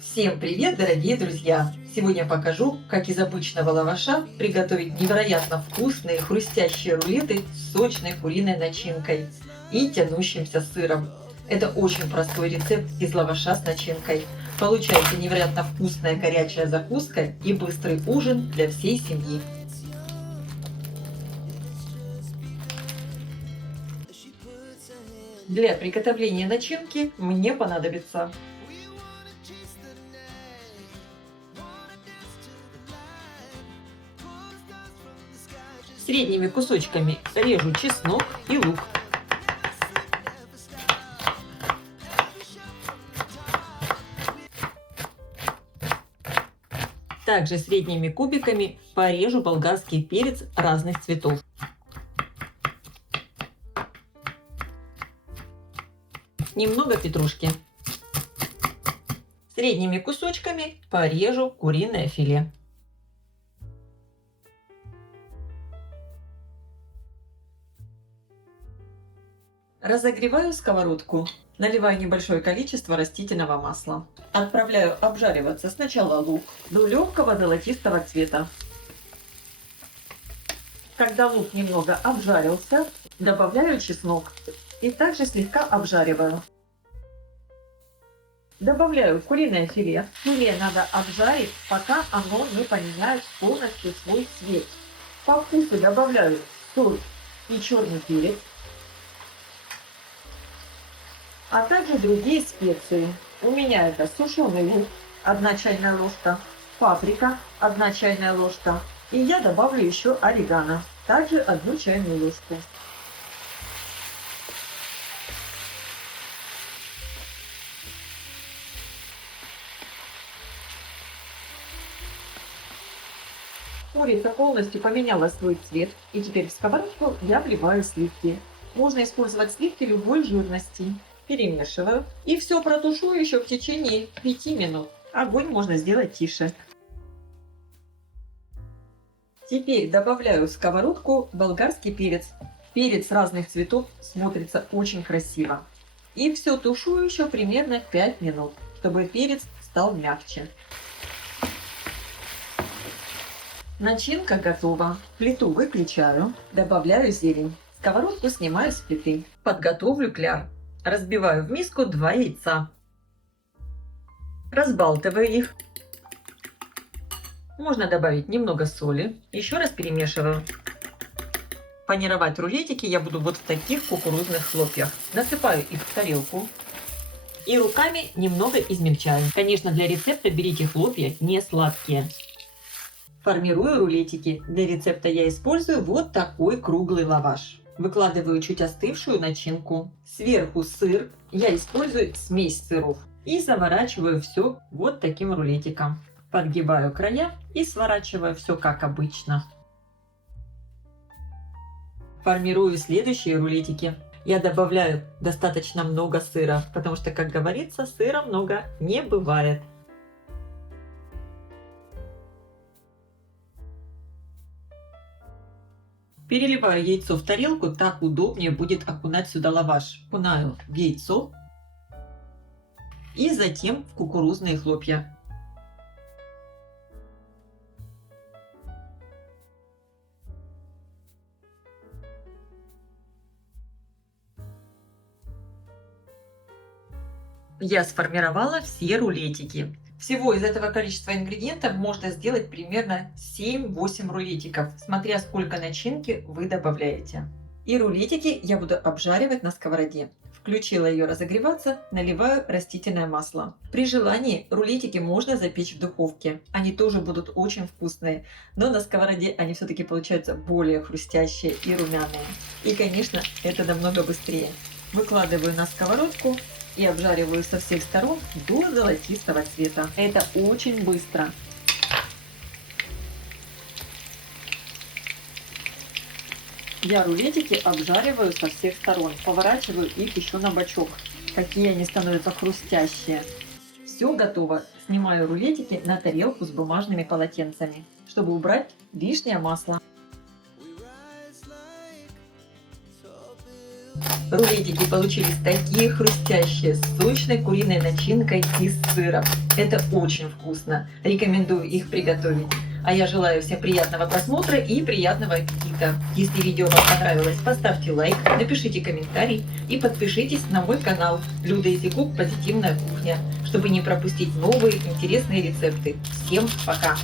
Всем привет, дорогие друзья! Сегодня покажу, как из обычного лаваша приготовить невероятно вкусные хрустящие рулеты с сочной куриной начинкой и тянущимся сыром. Это очень простой рецепт из лаваша с начинкой. Получается невероятно вкусная горячая закуска и быстрый ужин для всей семьи. Для приготовления начинки мне понадобится средними кусочками режу чеснок и лук. Также средними кубиками порежу болгарский перец разных цветов. Немного петрушки. Средними кусочками порежу куриное филе. Разогреваю сковородку. Наливаю небольшое количество растительного масла. Отправляю обжариваться сначала лук до легкого золотистого цвета. Когда лук немного обжарился, добавляю чеснок и также слегка обжариваю. Добавляю куриное филе. Филе надо обжарить, пока оно не поменяет полностью свой цвет. По вкусу добавляю соль и черный перец, а также другие специи. У меня это сушеный лук, 1 чайная ложка, паприка, 1 чайная ложка. И я добавлю еще орегано, также 1 чайную ложку. Курица полностью поменяла свой цвет, и теперь в сковородку я вливаю сливки. Можно использовать сливки любой жирности. Перемешиваю и все протушу еще в течение 5 минут. Огонь можно сделать тише. Теперь добавляю в сковородку болгарский перец. Перец разных цветов смотрится очень красиво. И все тушу еще примерно 5 минут, чтобы перец стал мягче. Начинка готова. Плиту выключаю, добавляю зелень. Сковородку снимаю с плиты. Подготовлю кляр. Разбиваю в миску 2 яйца. Разбалтываю их. Можно добавить немного соли. Еще раз перемешиваю. Панировать рулетики я буду вот в таких кукурузных хлопьях. Насыпаю их в тарелку. И руками немного измельчаю. Конечно, для рецепта берите хлопья не сладкие. Формирую рулетики. Для рецепта я использую вот такой круглый лаваш. Выкладываю чуть остывшую начинку. Сверху сыр. Я использую смесь сыров. И заворачиваю все вот таким рулетиком. Подгибаю края и сворачиваю все как обычно. Формирую следующие рулетики. Я добавляю достаточно много сыра, потому что, как говорится, сыра много не бывает. Переливаю яйцо в тарелку, так удобнее будет окунать сюда лаваш. Окунаю в яйцо и затем в кукурузные хлопья. Я сформировала все рулетики. Всего из этого количества ингредиентов можно сделать примерно 7-8 рулетиков, смотря сколько начинки вы добавляете. И рулетики я буду обжаривать на сковороде. Включила ее разогреваться, наливаю растительное масло. При желании рулетики можно запечь в духовке. Они тоже будут очень вкусные, но на сковороде они все-таки получаются более хрустящие и румяные. И, конечно, это намного быстрее. Выкладываю на сковородку и обжариваю со всех сторон до золотистого цвета. Это очень быстро. Я рулетики обжариваю со всех сторон. Поворачиваю их еще на бочок. Какие они становятся хрустящие. Все готово. Снимаю рулетики на тарелку с бумажными полотенцами, чтобы убрать лишнее масло. Рулетики получились такие хрустящие, с сочной куриной начинкой и с сыром. Это очень вкусно. Рекомендую их приготовить. А я желаю всем приятного просмотра и приятного аппетита. Если видео вам понравилось, поставьте лайк, напишите комментарий и подпишитесь на мой канал Люда Изикук Позитивная кухня, чтобы не пропустить новые интересные рецепты. Всем пока!